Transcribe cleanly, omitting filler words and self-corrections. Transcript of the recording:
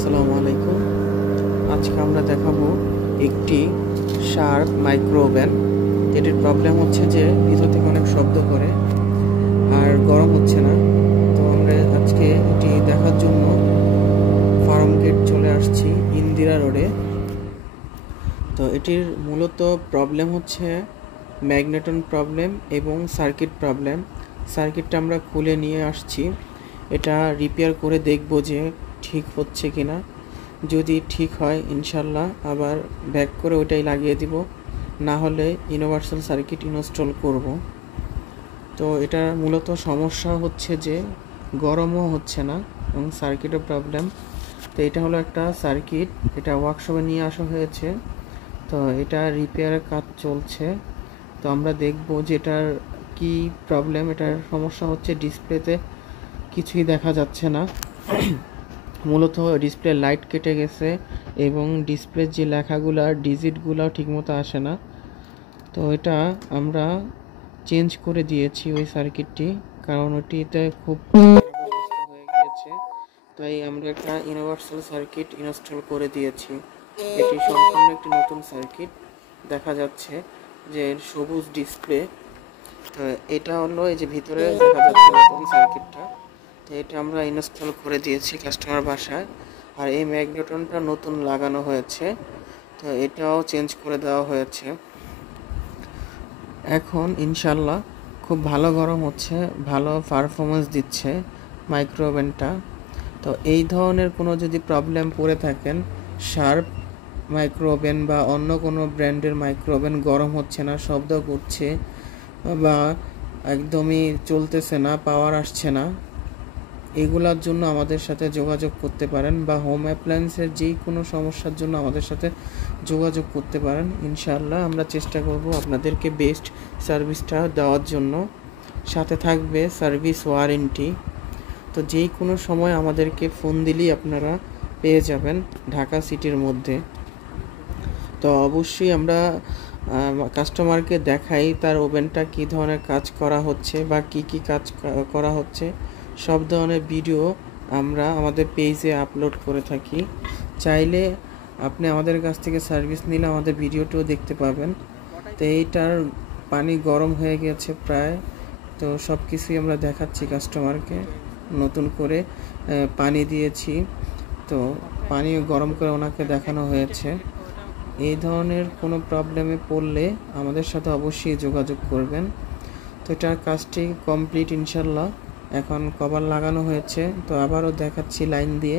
আসসালামু আলাইকুম। আজকে আমরা দেখাবো একটি শার্প মাইক্রো ওভেন। এটির প্রবলেম হচ্ছে যে ভিতর থেকে অনেক শব্দ করে আর গরম হচ্ছে না। তো আমরা আজকে এটি দেখার জন্য ফার্ম গেট চলে আসছি ইন্দিরা রোডে। তো এটির মূলত প্রবলেম হচ্ছে ম্যাগনেটন প্রবলেম এবং সার্কিট প্রবলেম। সার্কিটটা আমরা খুলে নিয়ে আসছি, এটা রিপেয়ার করে দেখব যে ঠিক হচ্ছে কিনা। যদি ঠিক হয় ইনশাল্লাহ আবার ব্যাক করে ওইটাই লাগিয়ে দিব, না হলে ইউনিভার্সাল সার্কিট ইনস্টল করব। তো এটা মূলত সমস্যা হচ্ছে যে গরমও হচ্ছে না এবং সার্কিটও প্রবলেম। তো এটা হলো একটা সার্কিট, এটা ওয়ার্কশপে নিয়ে আসা হয়েছে। তো এটা রিপেয়ারের কাজ চলছে। তো আমরা দেখব যে এটার কি প্রবলেম। এটার সমস্যা হচ্ছে ডিসপ্লেতে কিছুই দেখা যাচ্ছে না। মূলত ডিসপ্লে লাইট কেটে গেছে এবং ডিসপ্লের যে লেখাগুলো ডিজিটগুলো ঠিকমতো আসে না। তো এটা আমরা চেঞ্জ করে দিয়েছি ওই সার্কিটটি, কারণ ওটিতে খুব অবস্থা হয়ে গিয়েছে। তাই আমরা একটা ইউনিভার্সাল সার্কিট ইনস্টল করে দিয়েছি। এটি সম্পূর্ণ একটি নতুন সার্কিট। দেখা যাচ্ছে যে এর সবুজ ডিসপ্লে। তো এটা হলো এই যে ভিতরে দেখা যাচ্ছে নতুন সার্কিটটা। তো এটা আমরা ইনস্টল করে দিয়েছি কাস্টমার বাসায়। আর এই ম্যাগনেটনটা নতুন লাগানো হয়েছে, তো এটাও চেঞ্জ করে দেওয়া হয়েছে। এখন ইনশাল্লাহ খুব ভালো গরম হচ্ছে, ভালো পারফরমেন্স দিচ্ছে মাইক্রো ওভেনটা। তো এই ধরনের কোনো যদি প্রবলেম পড়ে থাকেন, শার্প মাইক্রো ওভেন বা অন্য কোনো ব্র্যান্ডের মাইক্রো ওভেন গরম হচ্ছে না, শব্দ করছে বা একদমই চলতেছে না, পাওয়ার আসছে না, এগুলার জন্য আমাদের সাথে যোগাযোগ করতে পারেন, বা হোম অ্যাপ্লায়েন্সের যেই কোনো সমস্যার জন্য আমাদের সাথে যোগাযোগ করতে পারেন। ইনশাআল্লাহ আমরা চেষ্টা করব আপনাদেরকে বেস্ট সার্ভিসটা দেওয়ার জন্য। সাথে থাকবে সার্ভিস ওয়ারেন্টি। তো যেই কোনো সময় আমাদেরকে ফোন দিলেই আপনারা পেয়ে যাবেন ঢাকা সিটির মধ্যে। তো অবশ্যই আমরা কাস্টমারকে দেখাই তার ওভেনটা কী ধরনের কাজ করা হচ্ছে বা কি কি কাজ করা হচ্ছে। সব ধরনের ভিডিও আমরা আমাদের পেজে আপলোড করে থাকি। চাইলে আপনি আমাদের কাছ থেকে সার্ভিস নিলে আমাদের ভিডিওটিও দেখতে পাবেন। তো এইটার পানি গরম হয়ে গেছে প্রায়। তো সব কিছুই আমরা দেখাচ্ছি কাস্টমারকে। নতুন করে পানি দিয়েছি, তো পানি গরম করে ওনাকে দেখানো হয়েছে। এই ধরনের কোনো প্রবলেমে পড়লে আমাদের সাথে অবশ্যই যোগাযোগ করবেন। তো এটার কাজটি কমপ্লিট ইনশাল্লাহ। এখন কভার লাগানো হয়েছে, তো আবারও দেখাচ্ছি লাইন দিয়ে।